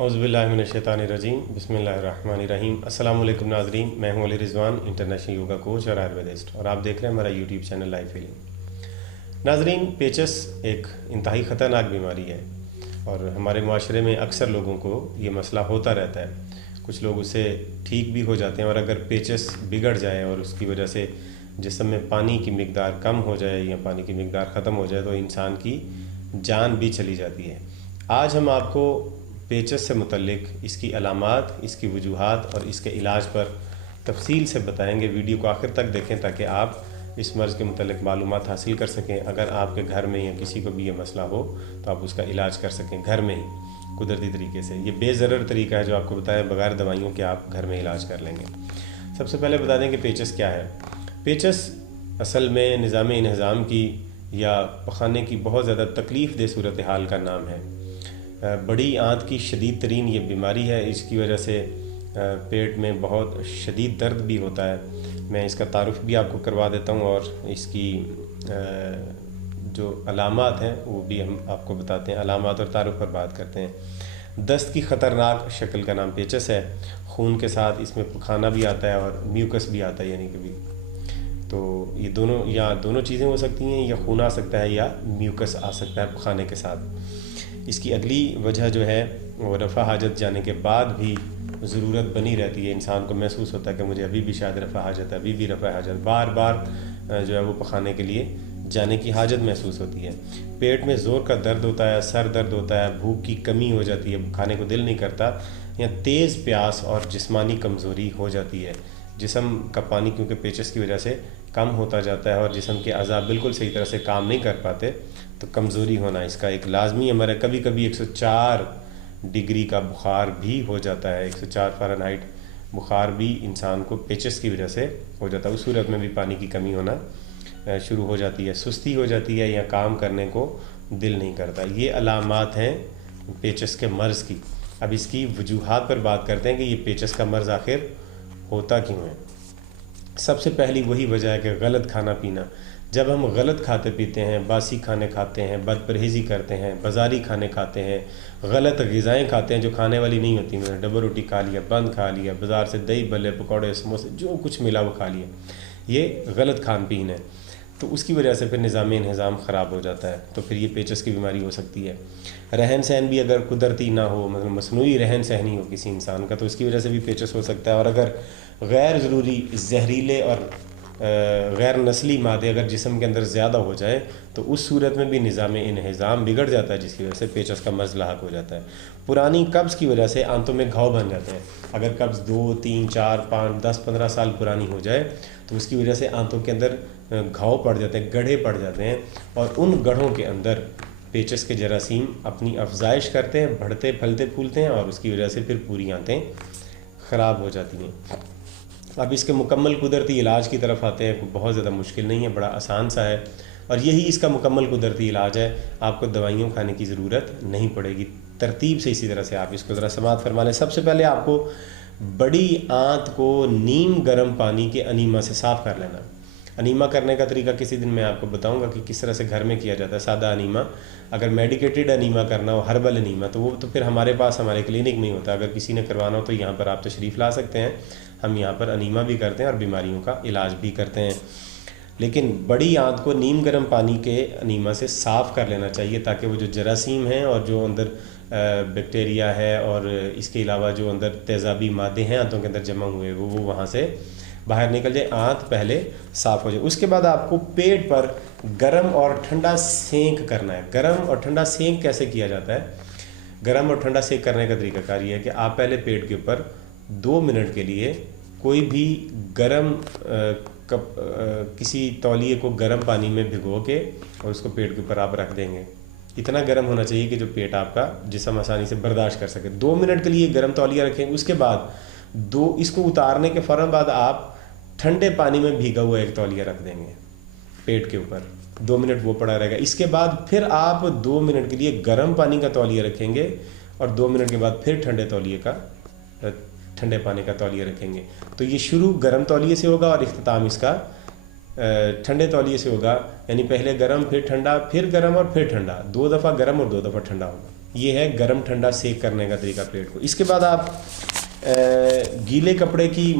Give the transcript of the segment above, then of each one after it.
औज़ुबिल्लाहिमिनश्शैतानिर्रजीम बिस्मिल्लाहिर्रहमानिर्रहीम। अस्सलाम वालेकुम नाज़रीन, मैं हूं Ali Rizwan, international yoga coach और आयुर्वेदिस्ट, और आप देख रहे हैं हमारा यूट्यूब चैनल लाइफ हीलिंग। नाज़रीन, पेचस एक इंतहाई ख़तरनाक बीमारी है और हमारे माशरे में अक्सर लोगों को ये मसला होता रहता है। कुछ लोग उससे ठीक भी हो जाते हैं, और अगर पेचस बिगड़ जाए और उसकी वजह से जिस्म में पानी की मिक़दार कम हो जाए या पानी की मिक़दार ख़त्म हो जाए तो इंसान की जान भी चली जाती है। आज हम आपको पेचस से मुतल्लिक इसकी अलामात, इसकी वजूहात और इसके इलाज पर तफसील से बताएंगे। वीडियो को आखिर तक देखें ताकि आप इस मर्ज़ के मुतल्लिक मालूमात हासिल कर सकें। अगर आपके घर में या किसी को भी ये मसला हो तो आप उसका इलाज कर सकें घर में ही कुदरती तरीके से। ये बेज़रर तरीका है जो आपको बताया, बगैर दवाइयों के आप घर में इलाज कर लेंगे। सबसे पहले बता दें कि पेचस क्या है। पेचस असल में निज़ाम इंहज़ाम की या पखाने की बहुत ज़्यादा तकलीफ़ दे सूरत हाल का नाम है। बड़ी आंत की शदीद तरीन ये बीमारी है। इसकी वजह से पेट में बहुत शदीद दर्द भी होता है। मैं इसका तारुफ भी आपको करवा देता हूँ और इसकी जो अलामात हैं वो भी हम आपको बताते हैं। अलामात और तारुफ पर बात करते हैं। दस्त की ख़तरनाक शक्ल का नाम पेचस है। खून के साथ इसमें पखाना भी आता है और म्यूकस भी आता है, यानी कि भी तो ये दोनों चीज़ें हो सकती हैं, या खून आ सकता है या म्यूकस आ सकता है पखाने के साथ। इसकी अगली वजह जो है वो रफ़ा हाजत जाने के बाद भी ज़रूरत बनी रहती है। इंसान को महसूस होता है कि मुझे अभी भी शायद रफ़ा हाजत है, अभी भी रफ़ा हाजत, बार बार जो है वो पखाने के लिए जाने की हाजत महसूस होती है। पेट में ज़ोर का दर्द होता है, सर दर्द होता है, भूख की कमी हो जाती है, खाने को दिल नहीं करता, या तेज़ प्यास और जिस्मानी कमज़ोरी हो जाती है। जिस्म का पानी क्योंकि पेचस की वजह से कम होता जाता है और जिस्म के अज़ा बिल्कुल सही तरह से काम नहीं कर पाते, तो कमज़ोरी होना इसका एक लाजमी अमर है। कभी कभी 104 डिग्री का बुखार भी हो जाता है। 104 फ़ारेनहाइट बुखार भी इंसान को पेचस की वजह से हो जाता है। उस सूरत में भी पानी की कमी होना शुरू हो जाती है, सुस्ती हो जाती है या काम करने को दिल नहीं करता। ये अलामात हैं पेचस के मर्ज़ की। अब इसकी वजूहात पर बात करते हैं कि ये पेचस का मर्ज़ आखिर होता क्यों है। सबसे पहली वही वजह है कि गलत खाना पीना। जब हम गलत खाते पीते हैं, बासी खाने खाते हैं, बदपरहेज़ी करते हैं, बाज़ारी खाने खाते हैं, गलत ग़िज़ाएँ खाते हैं जो खाने वाली नहीं होती, मतलब डबल रोटी खा लिया, बंद खा लिया, बाज़ार से दही भल्ले पकौड़े समोसे जो कुछ मिला वो खा लिया, ये गलत खान पीन है। तो उसकी वजह से फिर निज़ाम इंहज़ाम ख़राब हो जाता है, तो फिर ये पेचस की बीमारी हो सकती है। रहन सहन भी अगर कुदरती ना हो, मतलब मसनूई रहन सहन ही हो किसी इंसान का, तो उसकी वजह से भी पेचस हो सकता है। और अगर गैर ज़रूरी जहरीले और गैर नस्ली मादे अगर जिस्म के अंदर ज़्यादा हो जाए तो उस सूरत में भी निज़ाम इंहज़ाम बिगड़ जाता है, जिसकी वजह से पेचस का मर्ज़ लाहक हो जाता है। पुरानी कब्ज़ की वजह से आंतों में घाव बन जाते हैं। अगर कब्ज़ 2, 3, 4, 5, 10, 15 साल पुरानी हो जाए तो उसकी वजह से आंतों के अंदर घाव पड़ जाते हैं, गड्ढे पड़ जाते हैं, और उन गड्ढों के अंदर पेचस के जरासीम अपनी अफजाइश करते हैं, बढ़ते फलते फूलते हैं, और उसकी वजह से फिर पूरी आंतें ख़राब हो जाती हैं। अब इसके मुकम्मल कुदरती इलाज की तरफ आते हैं। बहुत ज़्यादा मुश्किल नहीं है, बड़ा आसान सा है, और यही इसका मुकम्मल कुदरती इलाज है। आपको दवाइयों खाने की ज़रूरत नहीं पड़ेगी। तरतीब से इसी तरह से आप इसको ज़रा समाअत फरमा लें। सबसे पहले आपको बड़ी आंत को नीम गर्म पानी के अनीमा से साफ़ कर लेना। अनीमा करने का तरीका किसी दिन मैं आपको बताऊंगा कि किस तरह से घर में किया जाता है। सादा अनीमा, अगर मेडिकेटेड अनीमा करना हो, हर्बल अनीमा, तो वो तो फिर हमारे पास हमारे क्लिनिक में ही होता है। अगर किसी ने करवाना हो तो यहाँ पर आप तशरीफ़ ला सकते हैं। हम यहाँ पर अनीमा भी करते हैं और बीमारियों का इलाज भी करते हैं। लेकिन बड़ी आंत को नीम गर्म पानी के अनीमा से साफ़ कर लेना चाहिए, ताकि वो जो जरासीम हैं और जो अंदर बैक्टीरिया है और इसके अलावा जो अंदर तेज़ाबी मादे हैं आंतों के अंदर जमा हुए वो वहाँ से बाहर निकल जाए, आंत पहले साफ़ हो जाए। उसके बाद आपको पेट पर गरम और ठंडा सेंक करना है। गरम और ठंडा सेंक कैसे किया जाता है? गरम और ठंडा सेंक करने का तरीकाकार ये है कि आप पहले पेट के ऊपर 2 मिनट के लिए कोई भी गरम किसी तौलिए को गर्म पानी में भिगो के और उसको पेट के ऊपर आप रख देंगे। इतना गर्म होना चाहिए कि जो पेट आपका जिस्म आसानी से बर्दाश्त कर सके। 2 मिनट के लिए गर्म तौलिया रखेंगे। उसके बाद इसको उतारने के फ़ौरन बाद आप ठंडे पानी में भीगा हुआ एक तौलिया रख देंगे पेट के ऊपर। 2 मिनट वो पड़ा रहेगा। इसके बाद फिर आप 2 मिनट के लिए गर्म पानी का तौलिया रखेंगे और 2 मिनट के बाद फिर ठंडे पानी का तौलिया रखेंगे। तो ये शुरू गर्म तौलिए से होगा और इख्तिताम इसका ठंडे तौलिए से होगा। यानी पहले गर्म, फिर ठंडा, फिर गर्म और फिर ठंडा। 2 दफ़ा गर्म और 2 दफ़ा ठंडा होगा। یہ ہے گرم ٹھنڈا سیک کرنے کا طریقہ پیٹ کو۔ اس کے بعد آپ گیلے کپڑے کی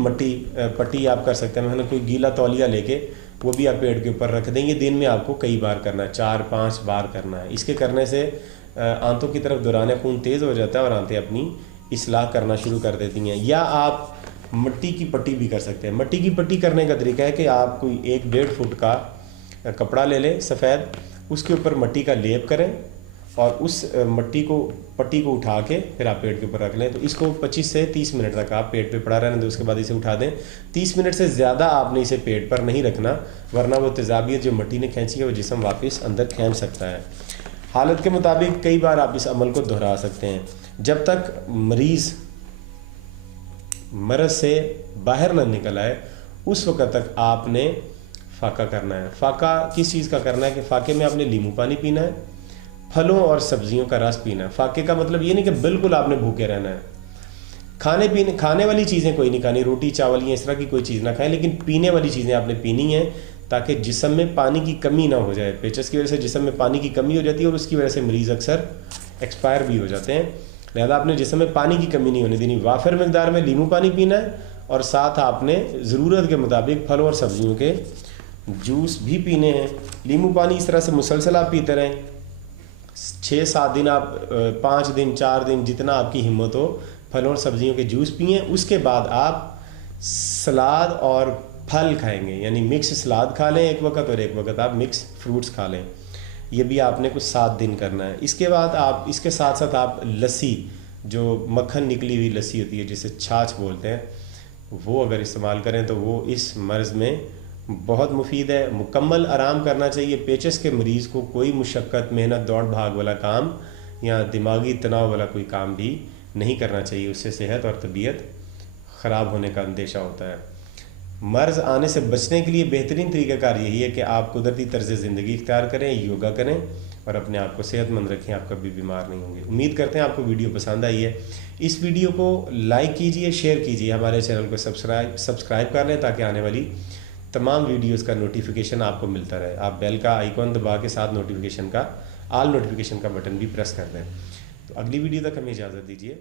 پٹی آپ کر سکتے ہیں، میں نے کوئی گیلا تولیہ لے کے وہ بھی آپ پیٹ کے اوپر رکھ دیں گے۔ دن میں آپ کو کئی بار کرنا ہے، 4-5 بار کرنا ہے۔ اس کے کرنے سے آنتوں کی طرف دوران خون تیز ہو جاتا ہے اور آنتیں اپنی اصلاح کرنا شروع کر دیتی ہیں۔ یا آپ مٹی کی پٹی بھی کر سکتے ہیں۔ مٹی کی پٹی کرنے کا طریقہ ہے کہ آپ کوئی 1-1.5 فٹ کا کپڑا لے لیں سفید، اس کے اوپر مٹی کا لیپ کریں اور اس پٹی کو اٹھا کے پھر آپ پیٹ کے اوپر رکھ لیں۔ تو اس کو 25 سے 30 منٹ تک آپ پیٹ پہ پڑا رہنے دیں، اس کے بعد اسے اٹھا دیں۔ 30 منٹ سے زیادہ آپ نے اسے پیٹ پر نہیں رکھنا، ورنہ وہ تیزابیت جو مٹی نے کھینچی ہے وہ جسم واپس اندر کھینچ سکتا ہے۔ حالت کے مطابق کئی بار آپ اس عمل کو دہرا سکتے ہیں جب تک مریض مرض سے باہر نہ نکل آئے، اس وقت تک آپ نے فاقہ کرنا ہے۔ فاقہ کس چیز کا کرنا ہے کہ فاقے میں آپ نے لیمو پانی پینا ہے، پھلوں اور سبزیوں کا رس پینا ہے۔ فاقے کا مطلب یہ نہیں کہ بالکل آپ نے بھوکے رہنا ہے۔ کھانے والی چیزیں کوئی نہیں کھانی، روٹی چاول یا اس طرح کی کوئی چیز نہ کھائیں، لیکن پینے والی چیزیں آپ نے پینی ہیں تاکہ جسم میں پانی کی کمی نہ ہو جائے۔ پیچس کی وجہ سے جسم میں پانی کی کمی ہو جاتی ہے اور اس کی وجہ سے مریض اکثر ایکسپائر بھی ہو جاتے ہیں۔ لہذا آپ نے جسم میں پانی کی کمی نہیں ہونے دینی۔ وافر مقدار میں لیمو پانی پینا ہے اور ساتھ آپ نے ضرورت کے مطابق پھلوں اور سبزیوں کے جوس بھی پینے ہیں۔ لیمو پانی اس طرح سے مسلسل آپ پیتے رہیں، 6-7 دن آپ 5 دن 4 دن جتنا آپ کی ہمت ہو پھلوں اور سبزیوں کے جوس پئیں۔ اس کے بعد آپ سلاد اور پھل کھائیں گے، یعنی مکس سلاد کھا لیں ایک وقت اور ایک وقت آپ مکس فروٹس کھا لیں۔ یہ بھی آپ نے کچھ 7 دن کرنا ہے۔ اس کے بعد آپ اس کے ساتھ ساتھ آپ لسی، جو مکھن نکلی ہوئی لسی ہوتی ہے جسے چھاچھ بولتے ہیں، وہ اگر استعمال کریں تو وہ اس مرض میں بہت مفید ہے۔ مکمل آرام کرنا چاہیے۔ پیچس کے مریض کو کوئی مشقت، محنت، دوڑ بھاگ والا کام یا دماغی تناؤ والا کوئی کام بھی نہیں کرنا چاہیے، اس سے صحت اور طبیعت خراب ہونے کا اندیشہ ہوتا ہے۔ مرض آنے سے بچنے کے لیے بہترین طریقہ کار یہی ہے کہ آپ قدرتی طرز زندگی اختیار کریں، یوگا کریں اور اپنے آپ کو صحت مند رکھیں، آپ کبھی بیمار نہیں ہوں گے۔ امید کرتے ہیں آپ کو ویڈیو پسند آئی ہے۔ اس ویڈیو کو لائک کیجئے، شیئر کیجئے، ہمارے چینل کو سبسکرائب کر لیں تاکہ آنے والی تمام ویڈیوز کا نوٹیفیکیشن آپ کو ملتا رہے۔ آپ بیل کا آئیکن دبا کے ساتھ آل نوٹیفیکیشن کا بٹن بھی پریس کر دیں۔ تو اگلی ویڈیو تک ہمیں اجازت دیجیے۔